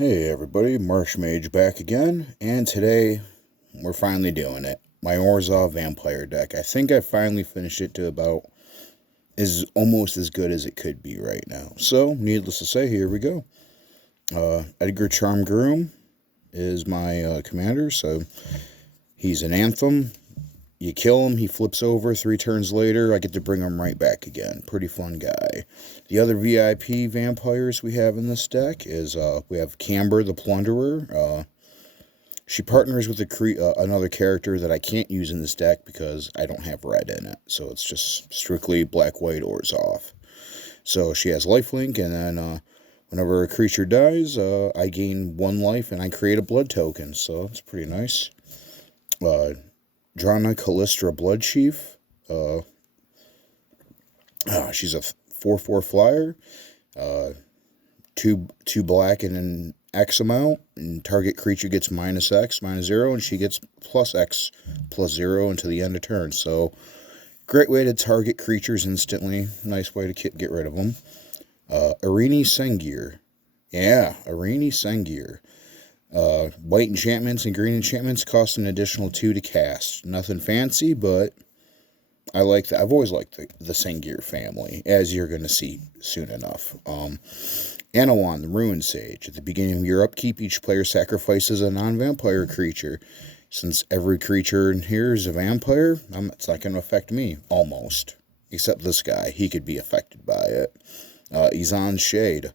Hey everybody, Marshmage back again, and today we're finally doing it. My Orzhov Vampire deck. I think I finally finished it to about almost as good as it could be right now. So, needless to say, here we go. Edgar Charm Groom is my commander, so he's an Anthem. You kill him, he flips over, 3 turns later, I get to bring him right back again. Pretty fun guy. The other VIP vampires we have in this deck is, we have Camber the Plunderer. She partners with another character that I can't use in this deck because I don't have red in it. So it's just strictly black-white Orzhov. So she has lifelink, and then whenever a creature dies, I gain 1 life and I create a blood token. So it's pretty nice. Drana Callistra Bloodsheaf. She's a 4/4 flyer. 2 black and an X amount. And target creature gets -X, -0, and she gets +X, +0 until the end of turn. So, great way to target creatures instantly. Nice way to get rid of them. Arini Sengir. Yeah, Arini Sengir. White enchantments and green enchantments cost an additional 2 to cast. Nothing fancy, but I like that. I've always liked the Sengir family, as you're going to see soon enough. Anawan, the Ruin Sage. At the beginning of your upkeep, each player sacrifices a non-vampire creature. Since every creature in here is a vampire, it's not going to affect me, almost. Except this guy. He could be affected by it. Izan's Shade.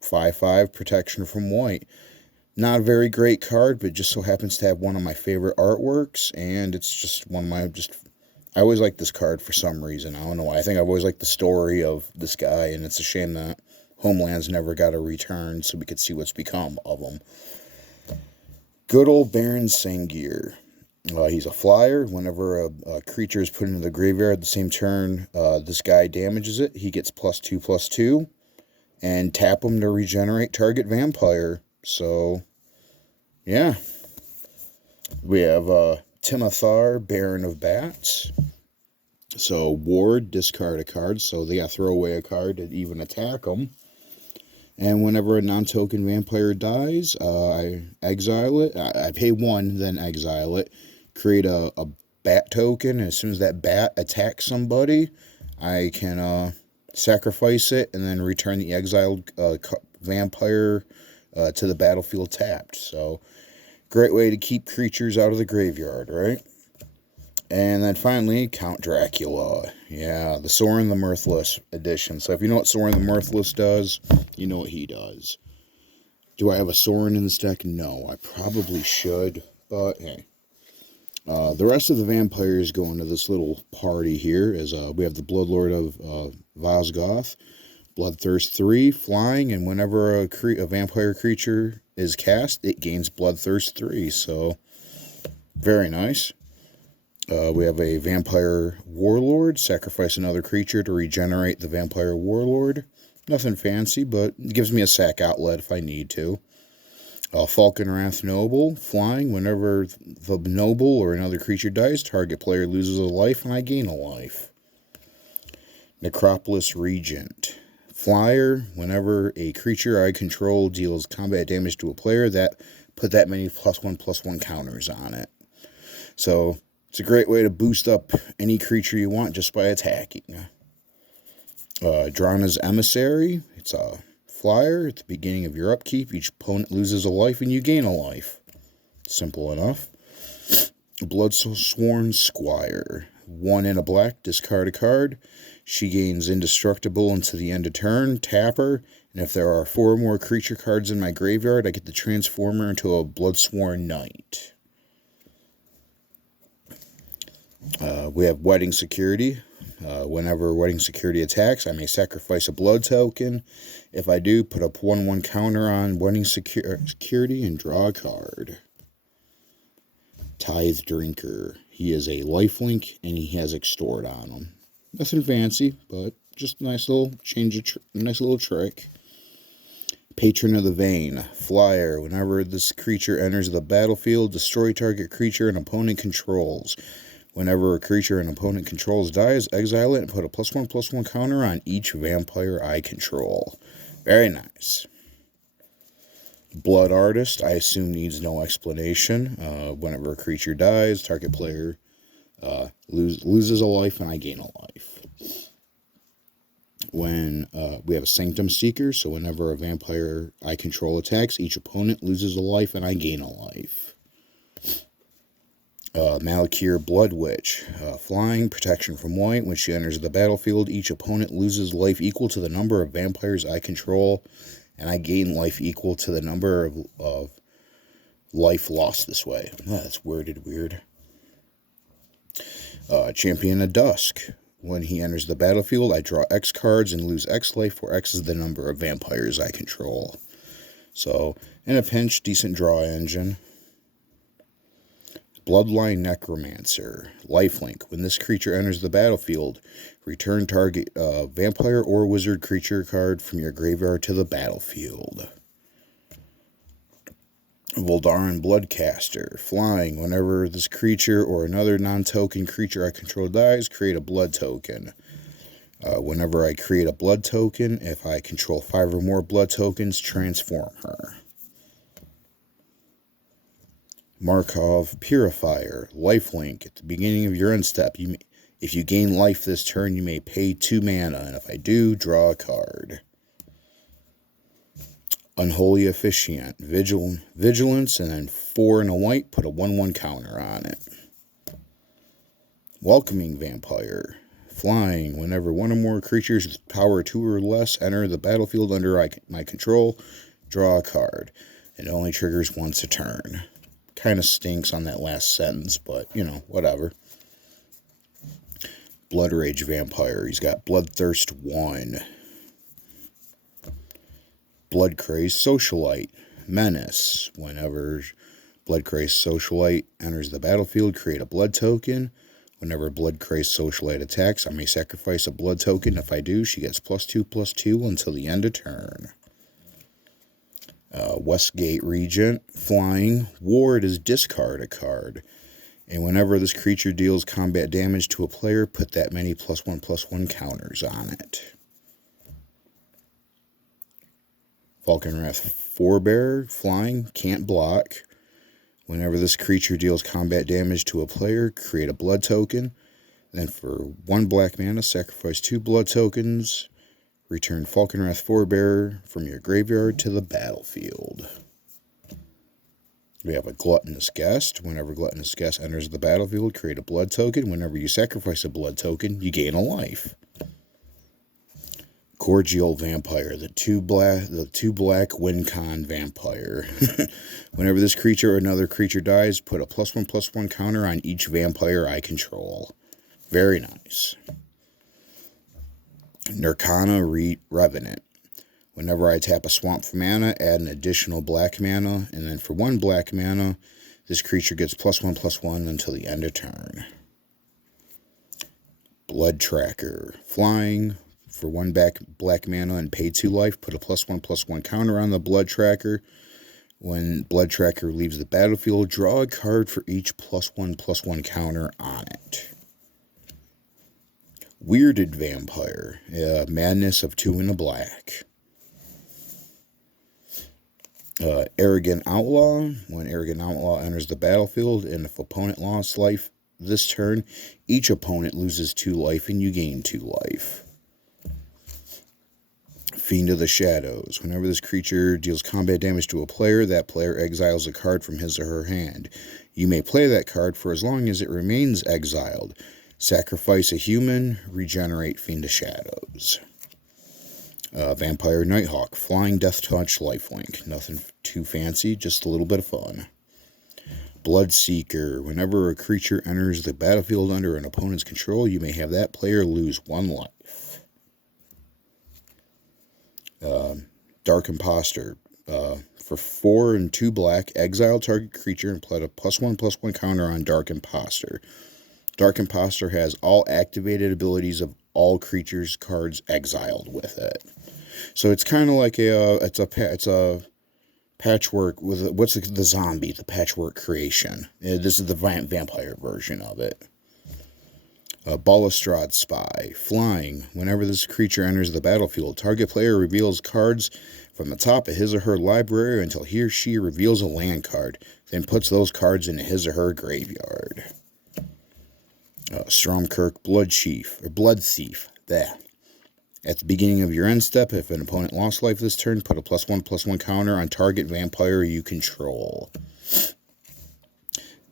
5/5, protection from white. Not a very great card, but just so happens to have one of my favorite artworks, and it's just one of my, I always like this card for some reason. I don't know why. I think I've always liked the story of this guy, and it's a shame that Homeland's never got a return so we could see what's become of him. Good old Baron Sengir. He's a flyer. Whenever a creature is put into the graveyard the same turn this guy damages it, he gets +2/+2, and tap him to regenerate target vampire. So, yeah. We have Timothar, Baron of Bats. So, ward, discard a card, so they got to throw away a card to even attack them. And whenever a non-token vampire dies, I exile it. I pay 1, then exile it. Create a bat token, and as soon as that bat attacks somebody, I can sacrifice it and then return the exiled vampire to the battlefield tapped. So, great way to keep creatures out of the graveyard, right? And then finally, Count Dracula. Yeah, the Sorin the Mirthless edition. So if you know what Sorin the Mirthless does, you know what he does. Do I have a Sorin in this deck? No, I probably should, but hey. The rest of the vampires go into this little party here, as we have the Bloodlord of Vazgoth. Bloodthirst 3, flying, and whenever a vampire creature is cast, it gains Bloodthirst 3, so very nice. We have a Vampire Warlord, sacrifice another creature to regenerate the Vampire Warlord. Nothing fancy, but it gives me a sack outlet if I need to. Falconwrath Noble, flying, whenever the Noble or another creature dies, target player loses a life and I gain a life. Necropolis Regent. Flyer, whenever a creature I control deals combat damage to a player, put that many +1/+1 counters on it. So, it's a great way to boost up any creature you want just by attacking. Drana's Emissary, it's a flyer. At the beginning of your upkeep, each opponent loses a life and you gain a life. Simple enough. Bloodsworn Squire. 1 in a black, discard a card. She gains indestructible until the end of turn, tap her, and if there are 4 or more creature cards in my graveyard, I get to transform her into a Bloodsworn Knight. We have Wedding Security. Whenever Wedding Security attacks, I may sacrifice a blood token. If I do, put a 1/1 counter on Wedding Security and draw a card. Tithe Drinker. He is a lifelink, and he has Extort on him. Nothing fancy, but just a nice little nice little trick. Patron of the Vein. Flyer. Whenever this creature enters the battlefield, destroy target creature an opponent controls. Whenever a creature an opponent controls dies, exile it and put a +1/+1 counter on each vampire I control. Very nice. Blood Artist, I assume, needs no explanation. Whenever a creature dies, target player loses a life and I gain a life. When we have a Sanctum Seeker, so whenever a vampire I control attacks, each opponent loses a life and I gain a life. Malakir Blood Witch, flying, protection from white. When she enters the battlefield, each opponent loses life equal to the number of vampires I control, and I gain life equal to the number of life lost this way. That's worded weird. Champion of Dusk. When he enters the battlefield, I draw X cards and lose X life, where X is the number of vampires I control. So, in a pinch, decent draw engine. Bloodline Necromancer. Lifelink. When this creature enters the battlefield, return target vampire or wizard creature card from your graveyard to the battlefield. Voldarin Bloodcaster. Flying. Whenever this creature or another non-token creature I control dies, create a blood token. Whenever I create a blood token, if I control 5 or more blood tokens, transform her. Markov Purifier. Lifelink. At the beginning of your end step, if you gain life this turn, you may pay 2 mana, and if I do, draw a card. Unholy Officiant. Vigilance, and then 4 and a white, put a 1/1 counter on it. Welcoming Vampire. Flying. Whenever one or more creatures with power 2 or less enter the battlefield under my control, draw a card. It only triggers once a turn. Kind of stinks on that last sentence, but, you know, whatever. Blood Rage Vampire. He's got Bloodthirst 1. Bloodcrazed Socialite. Menace. Whenever Bloodcrazed Socialite enters the battlefield, create a blood token. Whenever Bloodcrazed Socialite attacks, I may sacrifice a blood token. If I do, she gets +2/+2 until the end of turn. Westgate Regent. Flying. Ward is discard a card. And whenever this creature deals combat damage to a player, put that many +1/+1 counters on it. Falconwrath Forebearer. Flying. Can't block. Whenever this creature deals combat damage to a player, create a blood token. Then for 1 black mana, sacrifice 2 blood tokens. Return Falconwrath Forebearer from your graveyard to the battlefield. We have a Gluttonous Guest. Whenever Gluttonous Guest enters the battlefield, create a blood token. Whenever you sacrifice a blood token, you gain a life. Cordial Vampire, the two black Wincon Vampire. Whenever this creature or another creature dies, put a +1/+1 counter on each vampire I control. Very nice. Nurkana Revenant. Whenever I tap a swamp for mana, add an additional black mana, and then for 1 black mana, this creature gets +1/+1 until the end of turn. Blood Tracker. Flying. For 1 black mana and pay 2 life, put a +1/+1 counter on the Blood Tracker. When Blood Tracker leaves the battlefield, draw a card for each +1/+1 counter on it. Weirded Vampire. Madness of 2 and a black. Arrogant Outlaw. When Arrogant Outlaw enters the battlefield, and if opponent lost life this turn, each opponent loses 2 life and you gain 2 life. Fiend of the Shadows. Whenever this creature deals combat damage to a player, that player exiles a card from his or her hand. You may play that card for as long as it remains exiled. Sacrifice a human, regenerate Fiend of Shadows. Vampire Nighthawk. Flying Death Touch Lifelink. Nothing too fancy, just a little bit of fun. Bloodseeker. Whenever a creature enters the battlefield under an opponent's control, you may have that player lose 1 life. Dark Imposter. For 4 and 2 black, exile target creature and put a +1/+1 counter on Dark Imposter. Dark Imposter has all activated abilities of all creatures' cards exiled with it. So it's kind of like it's a patchwork with what's the zombie, the patchwork creation. This is the vampire version of it. Balustrade Spy. Flying. Whenever this creature enters the battlefield, target player reveals cards from the top of his or her library until he or she reveals a land card, then puts those cards into his or her graveyard. Stromkirk Blood Thief. There. At the beginning of your end step, if an opponent lost life this turn, put a +1/+1 counter on target vampire you control.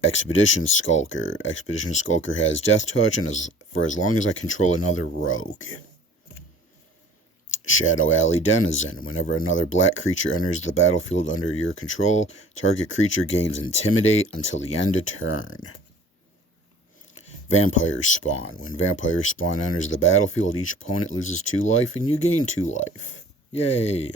Expedition Skulker. Expedition Skulker has Death Touch and is for as long as I control another rogue. Shadow Alley Denizen. Whenever another black creature enters the battlefield under your control, target creature gains Intimidate until the end of turn. Vampire Spawn. When Vampire Spawn enters the battlefield, each opponent loses 2 life and you gain 2 life. Yay!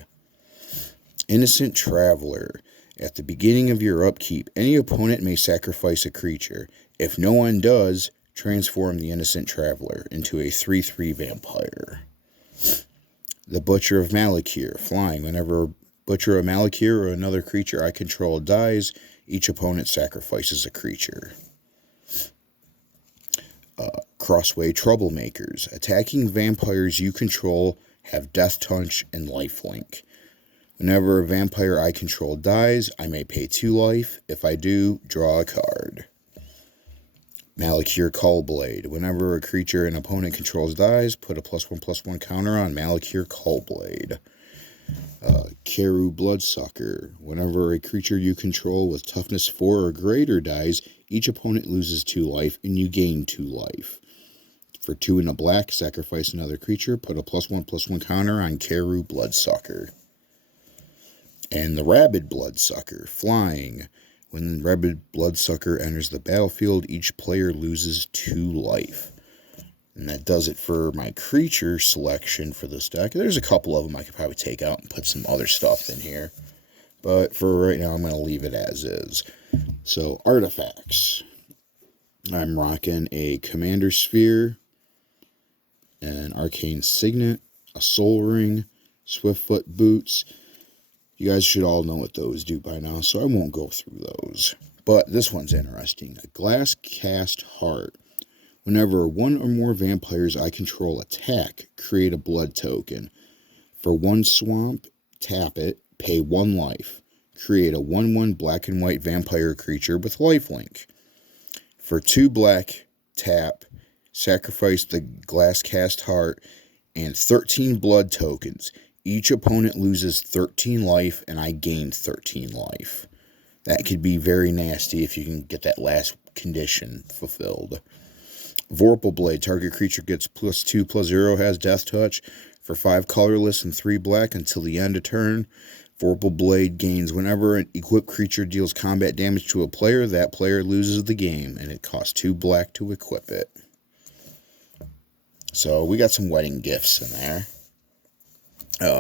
Innocent Traveler. At the beginning of your upkeep, any opponent may sacrifice a creature. If no one does, transform the Innocent Traveler into a 3/3 vampire. The Butcher of Malakir. Flying. Whenever Butcher of Malakir or another creature I control dies, each opponent sacrifices a creature. Crossway Troublemakers. Attacking vampires you control have Death Touch and Lifelink. Whenever a vampire I control dies, I may pay 2 life. If I do, draw a card. Malakir Cullblade. Whenever a creature an opponent controls dies, put a +1/+1 counter on Malakir Cullblade. Keru Bloodsucker. Whenever a creature you control with toughness 4 or greater dies, each opponent loses 2 life and you gain 2 life. For 2 and a black, sacrifice another creature, put a +1/+1 counter on Keru Bloodsucker. And the Rabid Bloodsucker. Flying. When Rabid Bloodsucker enters the battlefield, each player loses 2 life. And that does it for my creature selection for this deck. There's a couple of them I could probably take out and put some other stuff in here. But for right now, I'm going to leave it as is. So, artifacts. I'm rocking a Commander Sphere, an Arcane Signet, a Soul Ring, Swiftfoot Boots. You guys should all know what those do by now, so I won't go through those. But this one's interesting. A Glasscast Heart. Whenever 1 or more vampires I control attack, create a blood token. For 1 swamp, tap it, pay 1 life. Create a 1/1 black and white vampire creature with lifelink. For 2 black, tap, sacrifice the Glasscast Heart and 13 blood tokens. Each opponent loses 13 life and I gain 13 life. That could be very nasty if you can get that last condition fulfilled. Vorpal Blade. Target creature gets +2/+0, has Death Touch for 5 colorless and 3 black until the end of turn. Vorpal Blade gains whenever an equipped creature deals combat damage to a player, that player loses the game, and it costs 2 black to equip it. So we got some wedding gifts in there.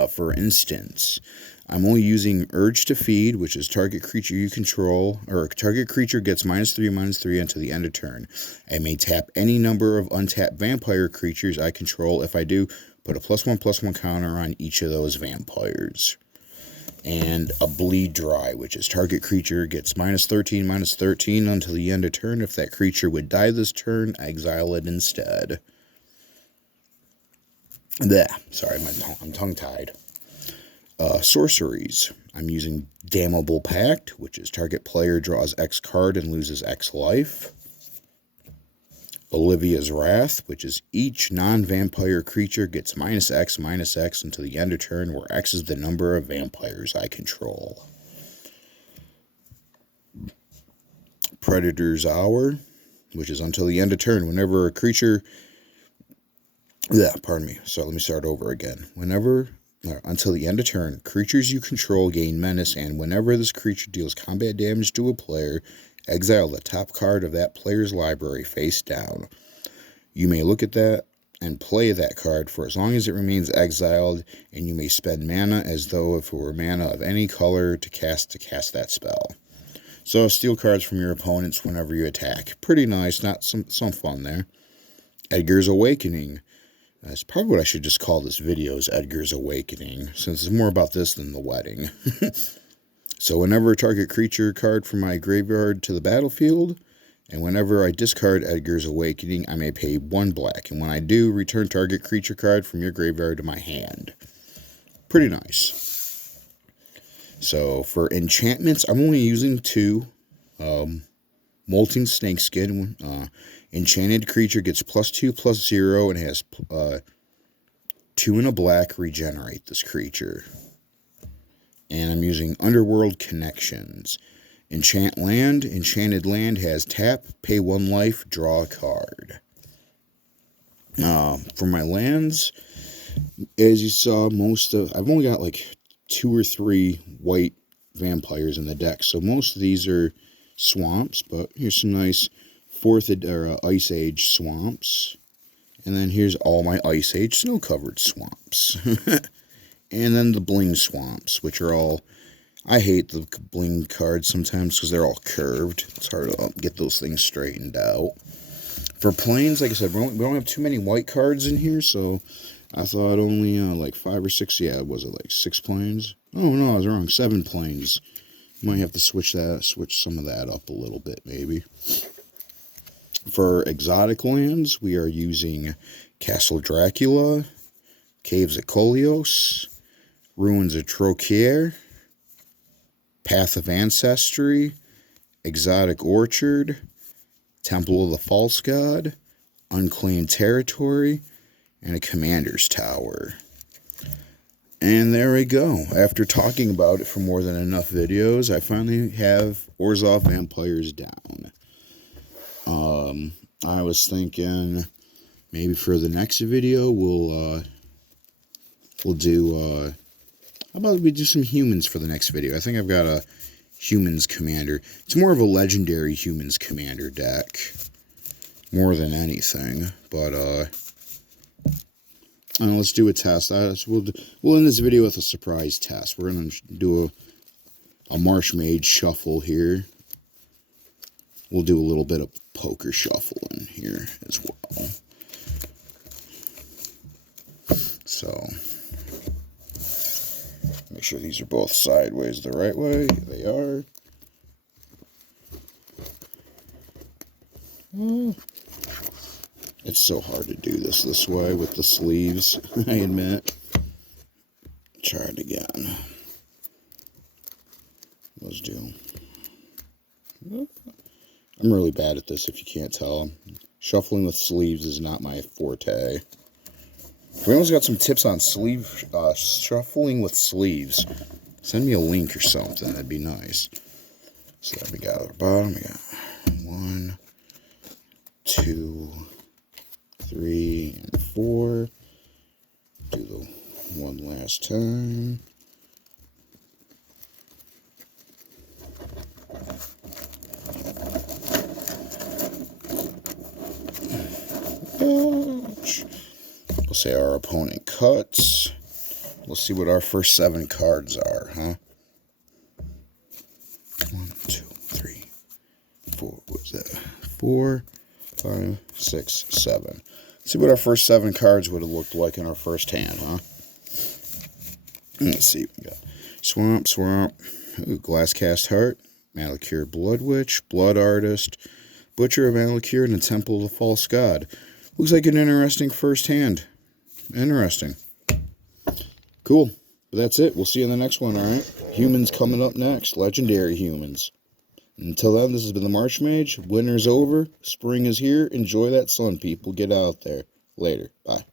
For instance, I'm only using Urge to Feed, which is target creature you control, or target creature gets -3/-3 until the end of turn. I may tap any number of untapped vampire creatures I control. If I do, put a +1/+1 counter on each of those vampires. And a Bleed Dry, which is target creature gets -13/-13 until the end of turn. If that creature would die this turn, exile it instead. Sorry, I'm tongue-tied. Sorceries. I'm using Damnable Pact, which is target player draws X card and loses X life. Olivia's Wrath, which is each non-vampire creature gets -X/-X until the end of turn, where X is the number of vampires I control. Predator's Hour, which is until the end of turn. Whenever a creature... So let me start over again. Until the end of turn, creatures you control gain menace, and whenever this creature deals combat damage to a player, exile the top card of that player's library face down. You may look at that and play that card for as long as it remains exiled, and you may spend mana as though if it were mana of any color to cast that spell. So steal cards from your opponents whenever you attack. Pretty nice, not some fun there. Edgar's Awakening. That's probably what I should just call this video, is Edgar's Awakening, since it's more about this than the wedding. So whenever a target creature card from my graveyard to the battlefield, And whenever I discard Edgar's Awakening, I may pay 1 black. And when I do, return target creature card from your graveyard to my hand. Pretty nice. So for enchantments, I'm only using 2. Molting Snakeskin. Enchanted creature gets +2/+0 and has 2 and a black. Regenerate this creature. And I'm using Underworld Connections. Enchant land. Enchanted land has tap, pay 1 life, draw a card. For my lands, as you saw, I've only got like 2 or 3 white vampires in the deck, so most of these are swamps, but here's some nice Ice Age swamps. And then here's all my Ice Age snow-covered swamps. And then the bling swamps, which are all... I hate the bling cards sometimes because they're all curved. It's hard to get those things straightened out. For plains, like I said, we don't have too many white cards in here, so I thought only like 5 or 6. Yeah, was it like 6 plains? Oh no, I was wrong. 7 plains. Might have to switch some of that up a little bit, maybe. For exotic lands, we are using Castle Dracula, Caves of Kolios, Ruins of Trocaire, Path of Ancestry, Exotic Orchard, Temple of the False God, Unclaimed Territory, and a Commander's Tower. And there we go. After talking about it for more than enough videos, I finally have Orzhov Vampires down. I was thinking maybe for the next video we'll do how about we do some humans for the next video? I think I've got a humans commander. It's more of a legendary humans commander deck more than anything, but let's do a test. We'll end this video with a surprise test. We're going to do a Marshmallow Shuffle here. We'll do a little bit of poker shuffle in here as well. So, make sure these are both sideways the right way. They are. It's so hard to do this way with the sleeves, I admit. Try it again. Let's do. I'm really bad at this if you can't tell. Shuffling with sleeves is not my forte. If anyone's got some tips on shuffling with sleeves, send me a link or something. That'd be nice. So then we got at the bottom, we got 1, 2, 3, and 4. Do the one last time. We'll say our opponent cuts. We'll see what our first 7 cards are, huh? 1, 2, 3, 4. What was that? 4, 5, 6, 7. See what our first 7 cards would have looked like in our first hand, huh? Let's see. We got Swamp, ooh, Glasscast Heart, Malakir Blood Witch, Blood Artist, Butcher of Malakir, and the Temple of the False God. Looks like an interesting first hand. Interesting. Cool. But that's it. We'll see you in the next one, alright? Humans coming up next. Legendary humans. Until then, this has been the Marsh Mage. Winter's over. Spring is here. Enjoy that sun, people. Get out there. Later. Bye.